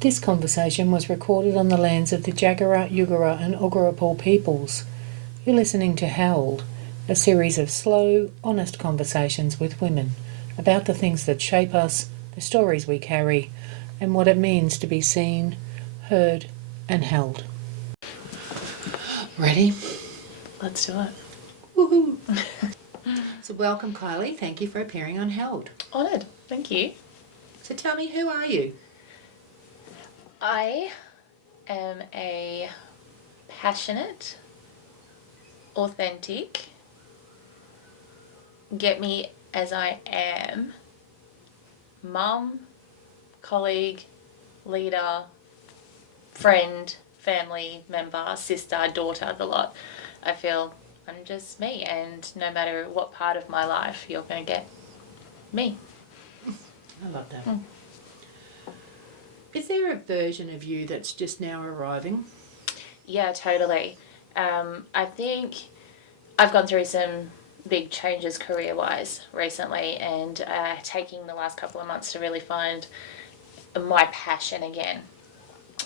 This conversation was recorded on the lands of the Jagera, Yugara and Ogurapal peoples. You're listening to Held, a series of slow, honest conversations with women about the things that shape us, the stories we carry, and what it means to be seen, heard and held. Ready? Let's do it. Woohoo! So welcome, Kylie. Thank you for appearing on Held. Honoured. Thank you. So tell me, who are you? I am a passionate, authentic, get me as I am, mum, colleague, leader, friend, family member, sister, daughter, the lot. I feel I'm just me, and no matter what part of my life, you're going to get me. I love that. Is there a version of you that's just now arriving? Yeah, totally. I think I've gone through some big changes career-wise recently, and taking the last couple of months to really find my passion again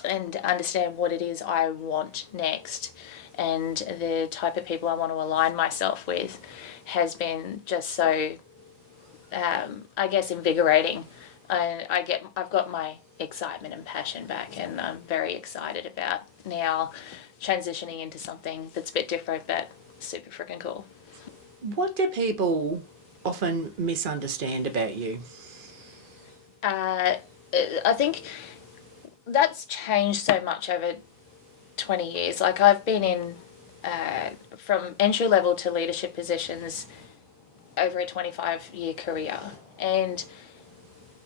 and understand what it is I want next and the type of people I want to align myself with has been just so, I guess, invigorating. I've got my excitement and passion back, and I'm very excited about now transitioning into something that's a bit different but super freaking cool. What do people often misunderstand about you? I think that's changed so much over 20 years. Like, I've been in from entry level to leadership positions over a 25-year career, and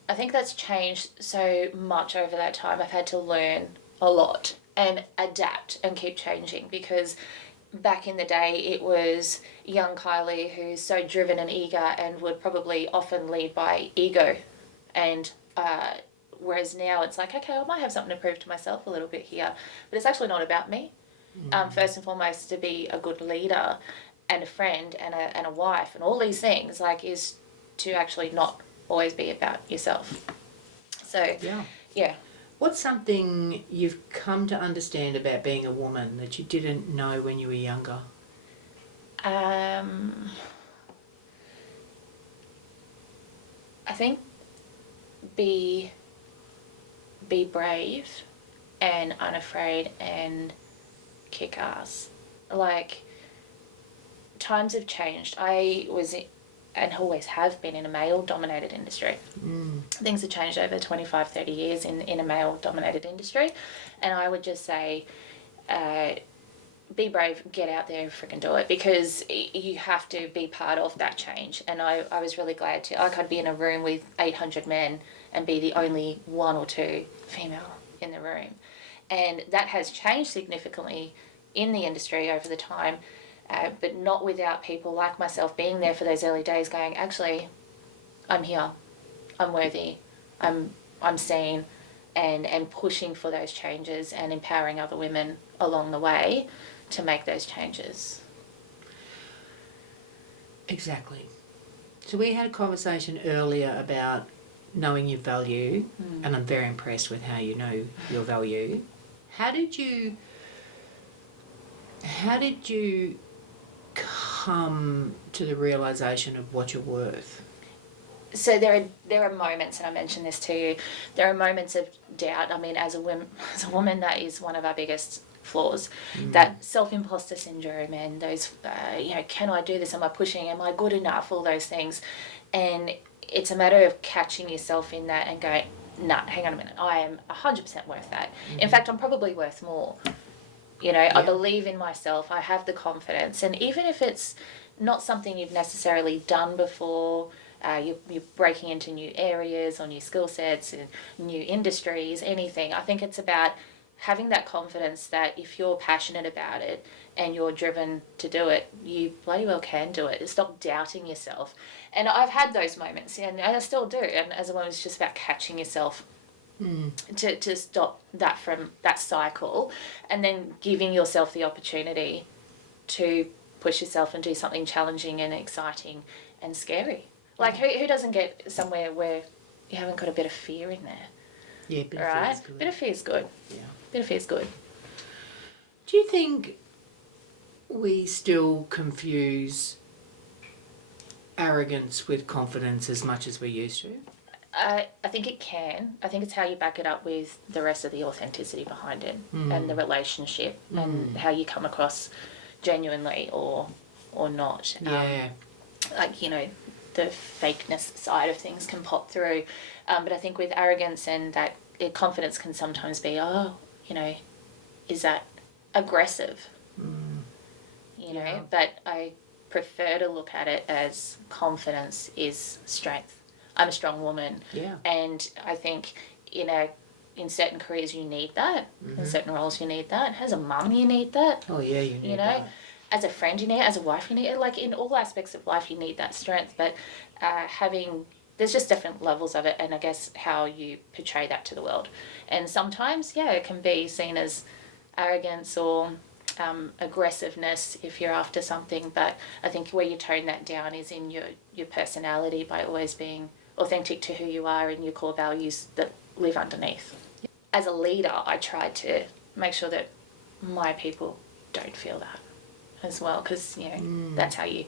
I think that's changed so much over that time. I've had to learn a lot and adapt and keep changing, because back in the day it was young Kylie who's so driven and eager and would probably often lead by ego, and whereas now it's like, okay, I might have something to prove to myself a little bit here, but it's actually not about me. First and foremost, to be a good leader and a friend and a wife and all these things, like, is to actually not always be about yourself. So yeah. What's something you've come to understand about being a woman that you didn't know when you were younger? I think be brave and unafraid and kick ass. Like, times have changed. I was and always have been in a male-dominated industry. Things have changed over 25, 30 years in a male-dominated industry. And I would just say, be brave, get out there and freaking do it, because you have to be part of that change. And I was really glad to, like, I'd be in a room with 800 men and be the only one or two female in the room. And that has changed significantly in the industry over the time. But not without people like myself being there for those early days going, actually, I'm here, I'm worthy, I'm seen, and pushing for those changes and empowering other women along the way to make those changes. Exactly. So we had a conversation earlier about knowing your value, and I'm very impressed with how you know your value. How did you come to the realisation of what you're worth? So there are moments, and I mentioned this to you, there are moments of doubt. I mean, as a woman, that is one of our biggest flaws. That self-imposter syndrome and those, can I do this? Am I pushing? Am I good enough? All those things. And it's a matter of catching yourself in that and going, nah, hang on a minute, I am 100% worth that. In fact, I'm probably worth more. I believe in myself, I have the confidence, and even if it's not something you've necessarily done before, you're breaking into new areas or new skill sets and new industries, anything, I think it's about having that confidence that if you're passionate about it and you're driven to do it, you bloody well can do it. Stop doubting yourself. And I've had those moments, and I still do, and as a woman, it's just about catching yourself to stop that from that cycle, and then giving yourself the opportunity to push yourself and do something challenging and exciting and scary. Like, who doesn't get somewhere where you haven't got a bit of fear in there? Yeah, bit of right? fear's good. Bit of fear's good. Yeah. Bit of fear's good. Do you think we still confuse arrogance with confidence as much as we used to? I think it can. I think it's how you back it up with the rest of the authenticity behind it and the relationship and how you come across genuinely or not. Yeah. Like, you know, the fakeness side of things can pop through. But I think with arrogance and that confidence can sometimes be, oh, you know, is that aggressive? You know, but I prefer to look at it as confidence is strength. I'm a strong woman. Yeah. And I think in certain careers you need that. In certain roles you need that. As a mum you need that. Oh, yeah, you need that. As a friend you need it. As a wife you need it. Like in all aspects of life you need that strength. But there's just different levels of it, and I guess how you portray that to the world. And sometimes, it can be seen as arrogance or aggressiveness if you're after something, but I think where you tone that down is in your personality by always being authentic to who you are and your core values that live underneath. As a leader, I try to make sure that my people don't feel that as well, because that's how you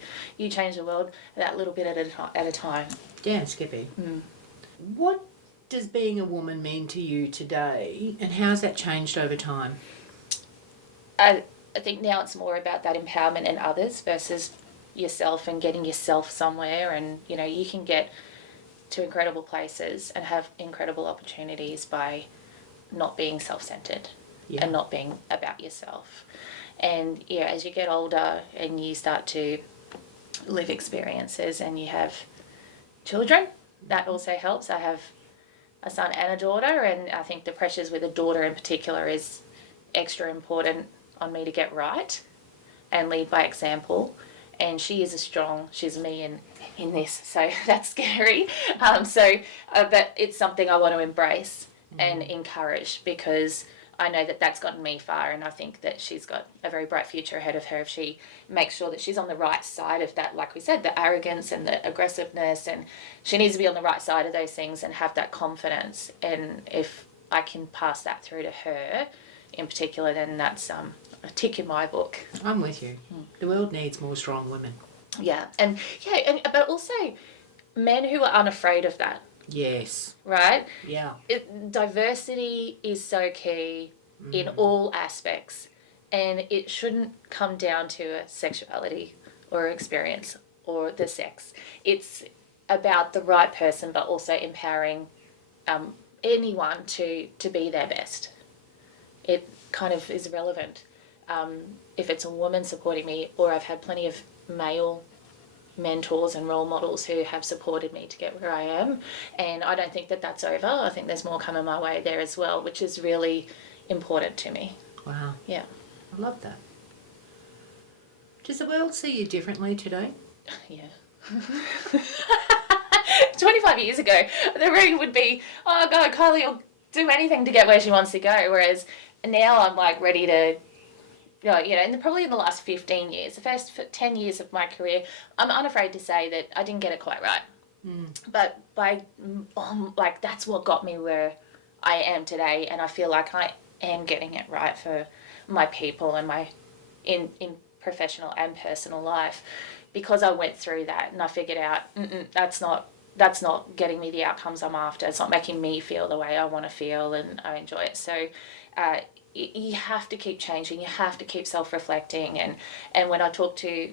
change the world that little bit at a time. Damn, Skippy. What does being a woman mean to you today, and how's that changed over time? I think now it's more about that empowerment in others versus yourself and getting yourself somewhere, and you can get to incredible places and have incredible opportunities by not being self-centered and not being about yourself. And as you get older and you start to live experiences and you have children, that also helps. I have a son and a daughter, and I think the pressures with a daughter in particular is extra important on me to get right and lead by example. And she is she's me in this, so that's scary. But it's something I want to embrace and encourage, because I know that that's gotten me far, and I think that she's got a very bright future ahead of her if she makes sure that she's on the right side of that, like we said, the arrogance and the aggressiveness, and she needs to be on the right side of those things and have that confidence. And if I can pass that through to her in particular, then that's a tick in my book. I'm with you. The world needs more strong women. Yeah, but also men who are unafraid of that. Yes. Right? Yeah. Diversity is so key in all aspects, and it shouldn't come down to a sexuality or experience or the sex. It's about the right person, but also empowering anyone to be their best. It kind of is relevant. If it's a woman supporting me, or I've had plenty of male mentors and role models who have supported me to get where I am, and I don't think that that's over. I think there's more coming my way there as well, which is really important to me. Wow. Yeah. I love that. Does the world see you differently today? Yeah. 25 years ago, the reading would be, oh God, Kylie will do anything to get where she wants to go, whereas now I'm like ready to and probably in the last 15 years, the first 10 years of my career, I'm unafraid to say that I didn't get it quite right. But that's what got me where I am today, and I feel like I am getting it right for my people and my in professional and personal life, because I went through that and I figured out that's not getting me the outcomes I'm after. It's not making me feel the way I want to feel, and I enjoy it. So you have to keep changing. You have to keep self-reflecting. And when I talk to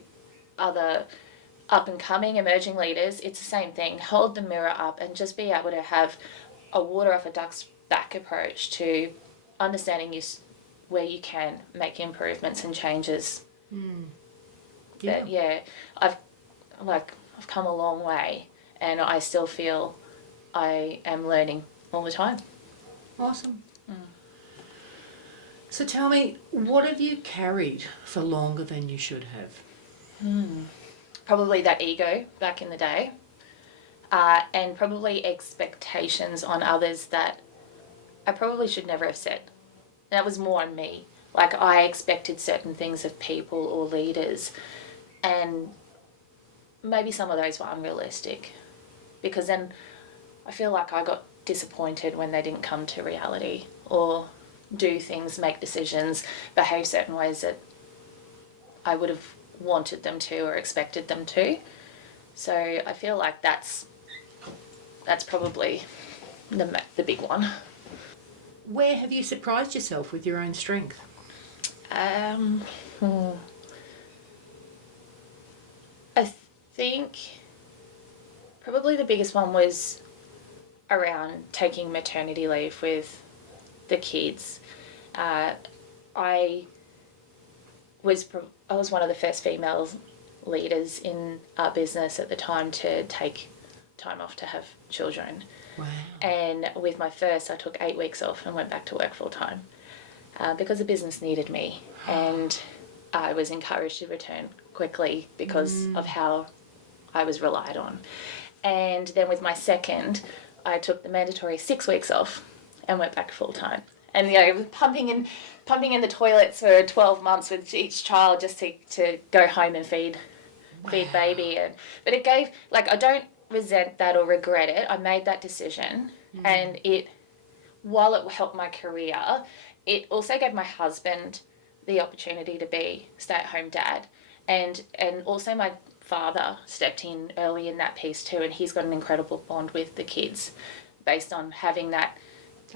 other up-and-coming emerging leaders, it's the same thing. Hold the mirror up and just be able to have a water off a duck's back approach to understanding where you can make improvements and changes. Yeah. But I've come a long way, and I still feel I am learning all the time. Awesome. So tell me, what have you carried for longer than you should have? Probably that ego back in the day, and probably expectations on others that I probably should never have set. That was more on me. Like, I expected certain things of people or leaders, and maybe some of those were unrealistic, because then I feel like I got disappointed when they didn't come to reality or do things, make decisions, behave certain ways that I would have wanted them to or expected them to. So I feel like that's probably the big one. Where have you surprised yourself with your own strength? I think probably the biggest one was around taking maternity leave with the kids. I was one of the first female leaders in our business at the time to take time off to have children. Wow. And with my first, I took 8 weeks off and went back to work full time because the business needed me, and I was encouraged to return quickly because of how I was relied on. And then with my second, I took the mandatory 6 weeks off and went back full time. And pumping in the toilets for 12 months with each child just to go home and feed baby. But it gave, I don't resent that or regret it. I made that decision, and while it helped my career, it also gave my husband the opportunity to be stay-at-home dad, and also my father stepped in early in that piece too, and he's got an incredible bond with the kids based on having that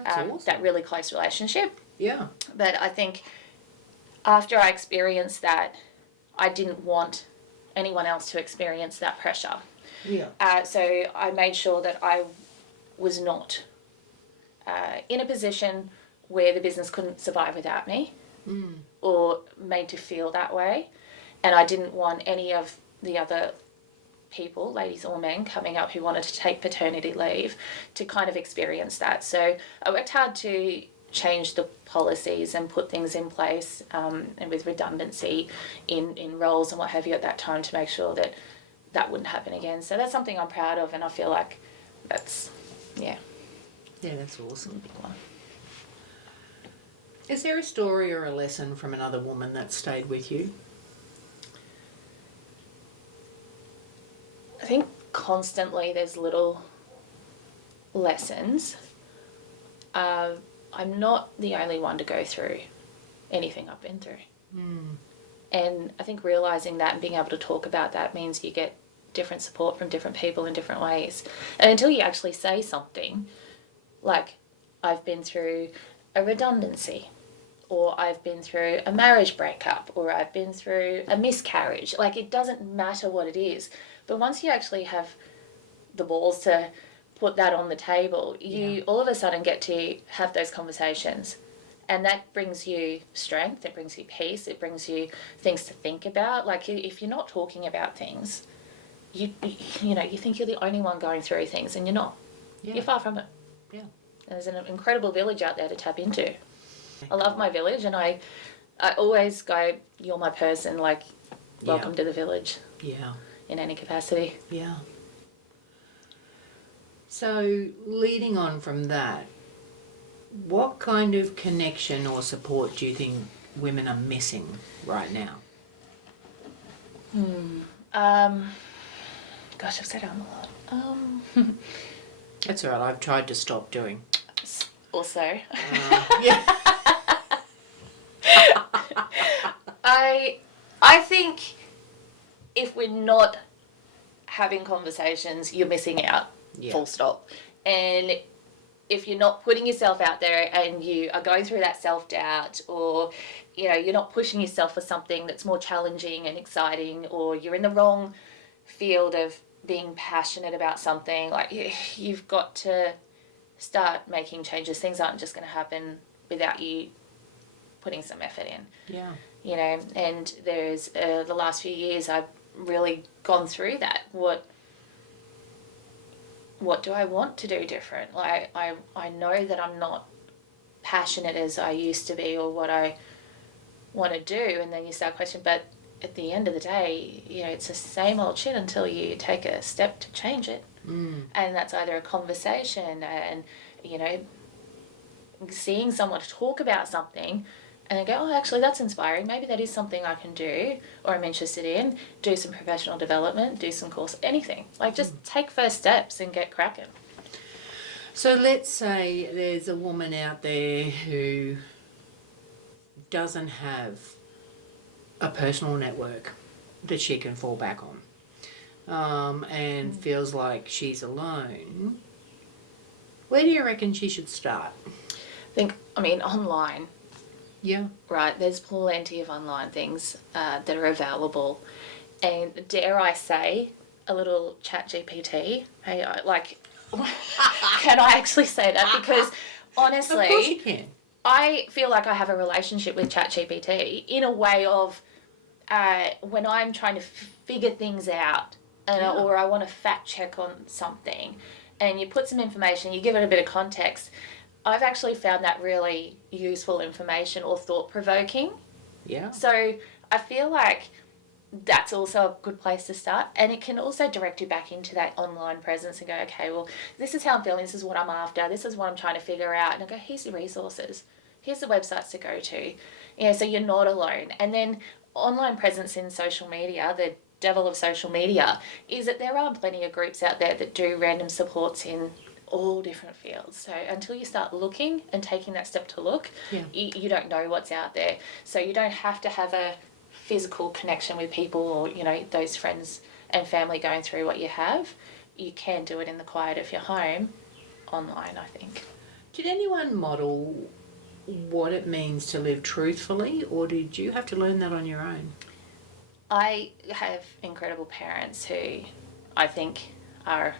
awesome. that really close relationship. Yeah. But I think after I experienced that, I didn't want anyone else to experience that pressure. Yeah. So I made sure that I was not in a position where the business couldn't survive without me or made to feel that way. And I didn't want any of the other people, ladies or men, coming up who wanted to take paternity leave to kind of experience that. So I worked hard to change the policies and put things in place and with redundancy in roles and what have you at that time to make sure that wouldn't happen again. So that's something I'm proud of, and I feel like that's, Yeah, that's awesome. a big one. Is there a story or a lesson from another woman that stayed with you? I think constantly there's little lessons. I'm not the only one to go through anything I've been through. And I think realising that and being able to talk about that means you get different support from different people in different ways. And until you actually say something, like I've been through a redundancy, or I've been through a marriage breakup, or I've been through a miscarriage, it doesn't matter what it is. But once you actually have the balls to put that on the table, you all of a sudden get to have those conversations. And that brings you strength, it brings you peace, it brings you things to think about. If you're not talking about things, you think you're the only one going through things, and you're not. Yeah. You're far from it. Yeah. There's an incredible village out there to tap into. I love my village, and I always go, you're my person, welcome to the village. Yeah. In any capacity. Yeah. So, leading on from that, what kind of connection or support do you think women are missing right now? Gosh, I've said it a lot. That's all right. I've tried to stop doing. Also. Yeah. I think if we're not having conversations, you're missing out. Yeah. Full stop. And if you're not putting yourself out there and you are going through that self-doubt, or you're not pushing yourself for something that's more challenging and exciting, or you're in the wrong field of being passionate about something, you've got to start making changes. Things aren't just going to happen without you putting some effort in. Yeah. And there's the last few years I've really gone through that. What do I want to do different? I know that I'm not passionate as I used to be, or what I want to do, and then you start questioning, but at the end of the day, it's the same old shit until you take a step to change it. And that's either a conversation and, seeing someone talk about something and then go, oh, actually, that's inspiring. Maybe that is something I can do, or I'm interested in. Do some professional development, do some course, anything. Just take first steps and get cracking. So let's say there's a woman out there who doesn't have a personal network that she can fall back on, and feels like she's alone. Where do you reckon she should start? I mean, online. Yeah. Right, there's plenty of online things that are available. And dare I say, a little chat GPT. Hey, can I actually say that? Because honestly, Of course you can. I feel like I have a relationship with ChatGPT in a way of when I'm trying to figure things out or I want to fact check on something and you put some information, you give it a bit of context, I've actually found that really useful information or thought-provoking. Yeah. So I feel like that's also a good place to start, and it can also direct you back into that online presence and go, okay, well, this is how I'm feeling, this is what I'm after, this is what I'm trying to figure out, and I go, here's the resources, here's the websites to go to, so you're not alone. And then online presence in social media, the devil of social media, is that there are plenty of groups out there that do random supports in all different fields. So until you start looking and taking that step to look, you don't know what's out there. So you don't have to have a physical connection with people or, those friends and family going through what you have. You can do it in the quiet of your home online, I think. Did anyone model what it means to live truthfully, or did you have to learn that on your own? I have incredible parents who I think are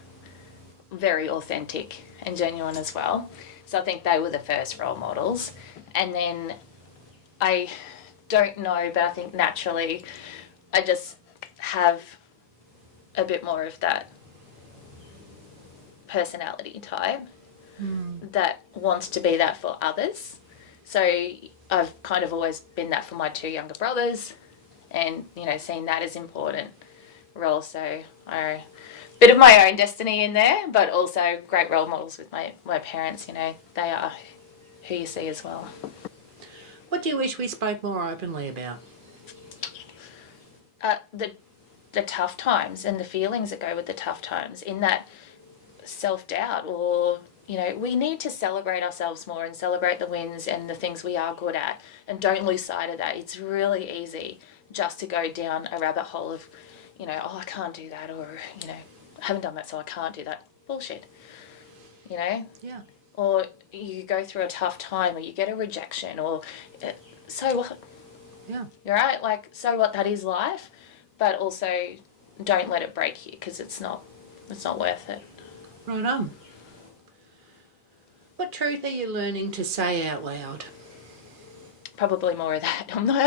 very authentic and genuine as well. So I think they were the first role models. And then I don't know, but I think naturally I just have a bit more of that personality type that wants to be that for others. So I've kind of always been that for my two younger brothers and, seeing that as important role. So a bit of my own destiny in there, but also great role models with my parents, they are who you see as well. What do you wish we spoke more openly about? The tough times and the feelings that go with the tough times, in that self-doubt or, we need to celebrate ourselves more and celebrate the wins and the things we are good at, and don't lose sight of that. It's really easy just to go down a rabbit hole of, I can't do that, or, I haven't done that so I can't do that. Bullshit. Yeah. Or you go through a tough time or you get a rejection or so what? Yeah. You're right, so what, that is life, but also don't let it break you because it's not worth it. Right on. What truth are you learning to say out loud? Probably more of that. I'm not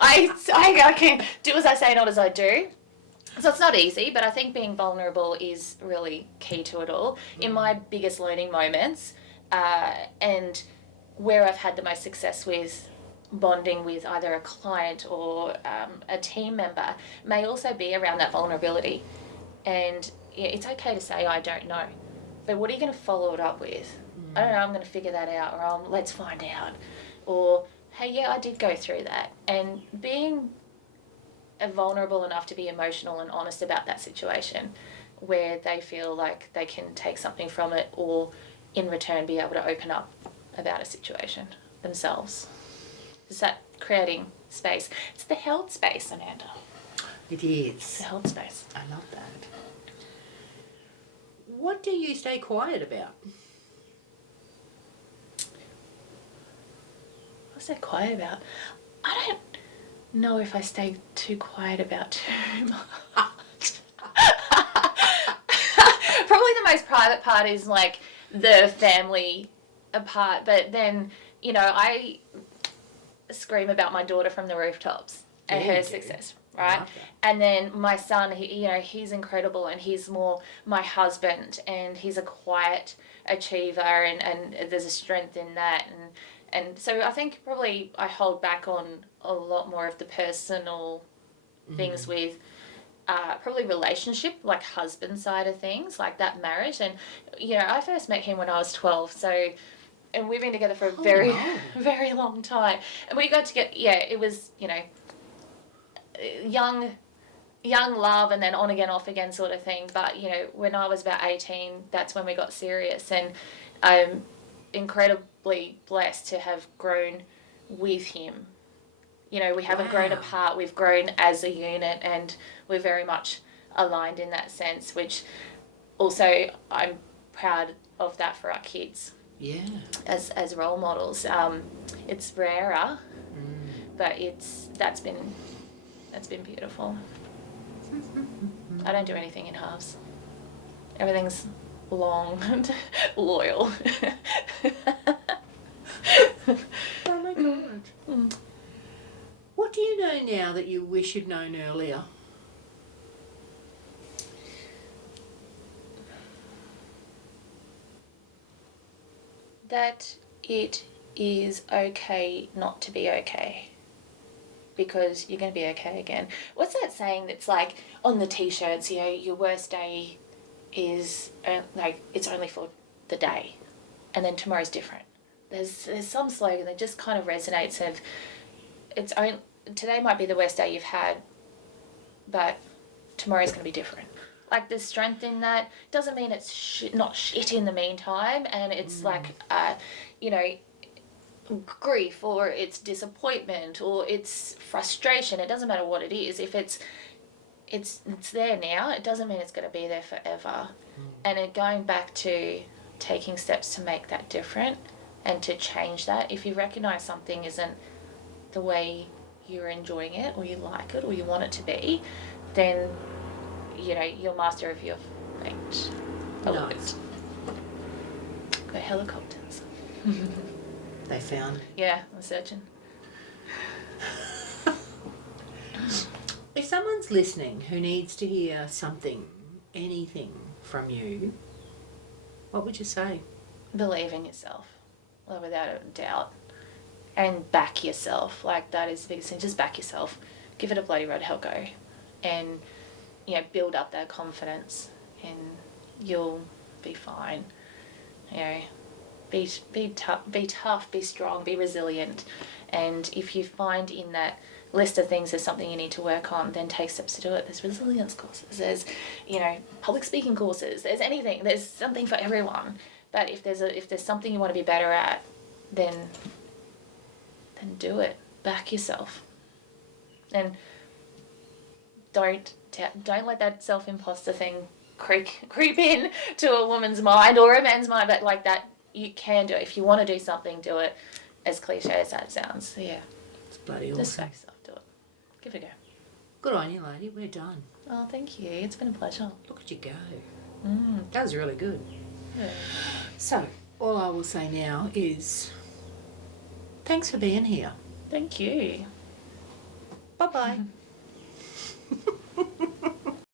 I can do as I say, not as I do. So it's not easy, but I think being vulnerable is really key to it all. In my biggest learning moments, and where I've had the most success with bonding with either a client or a team member, may also be around that vulnerability. And it's okay to say, I don't know. But what are you going to follow it up with? I don't know, I'm going to figure that out, or let's find out. Or, hey, yeah, I did go through that. And being vulnerable enough to be emotional and honest about that situation where they feel like they can take something from it or in return be able to open up about a situation themselves. Is that creating space? It's the held space, Amanda. It is. It's the held space. I love that. What do you stay quiet about? What's that quiet about? I don't know if I stay too quiet about too much. Probably the most private part is the family part, but then, I scream about my daughter from the rooftops and her success, right? And then my son, he's incredible and he's more my husband and he's a quiet achiever and there's a strength in that. And so I think probably I hold back on a lot more of the personal things with probably relationship, husband side of things, that marriage. And, I first met him when I was 12, so, and we've been together for a very, very long time. And we got to it was, young love and then on again, off again sort of thing. But, when I was about 18, that's when we got serious. And I'm incredibly blessed to have grown with him. You know, we haven't grown apart, we've grown as a unit, and we're very much aligned in that sense, which also I'm proud of that for our kids. Yeah. As role models. It's rarer, but that's been beautiful. I don't do anything in halves. Everything's long and loyal. Oh my God. What do you know now that you wish you'd known earlier? That it is okay not to be okay. Because you're going to be okay again. What's that saying that's like on the t-shirts, you know, your worst day is like it's only for the day, and then tomorrow's different. There's some slogan that just kind of resonates of it's only today might be the worst day you've had, but tomorrow's going to be different. Like there's strength in that. Doesn't mean it's not shit in the meantime, and it's like you know, grief or it's disappointment or it's frustration. It doesn't matter what it is. If it's there now, it doesn't mean it's going to be there forever. And it going back to taking steps to make that different and to change that. If you recognize something isn't the way you're enjoying it or you like it or you want it to be, then you know you're master of your fate. Nice. Go helicopters. They found. Yeah, I'm searching. If someone's listening who needs to hear something, anything from you, what would you say? Believe in yourself, without a doubt, and back yourself. Like that is the biggest thing. Just back yourself. Give it a bloody red hell go, and you know build up that confidence, and you'll be fine. You know, be tough, be strong, be resilient, and if you find in that list of things there's something you need to work on, then take steps to do it. There's resilience courses, there's you know public speaking courses, there's anything, there's something for everyone. But if there's something you want to be better at, then do it. Back yourself, and don't let that self-imposter thing creep in to a woman's mind or a man's mind. But like that, you can do it. If you want to do something, do it. As cliche as that sounds. So yeah, It's bloody awesome. just back yourself. Do it. Give it a go. Good on you, lady. We're done. Oh, thank you. It's been a pleasure. Look at you go. That was really good. Yeah. So, all I will say now is thanks for being here. Thank you. Bye-bye.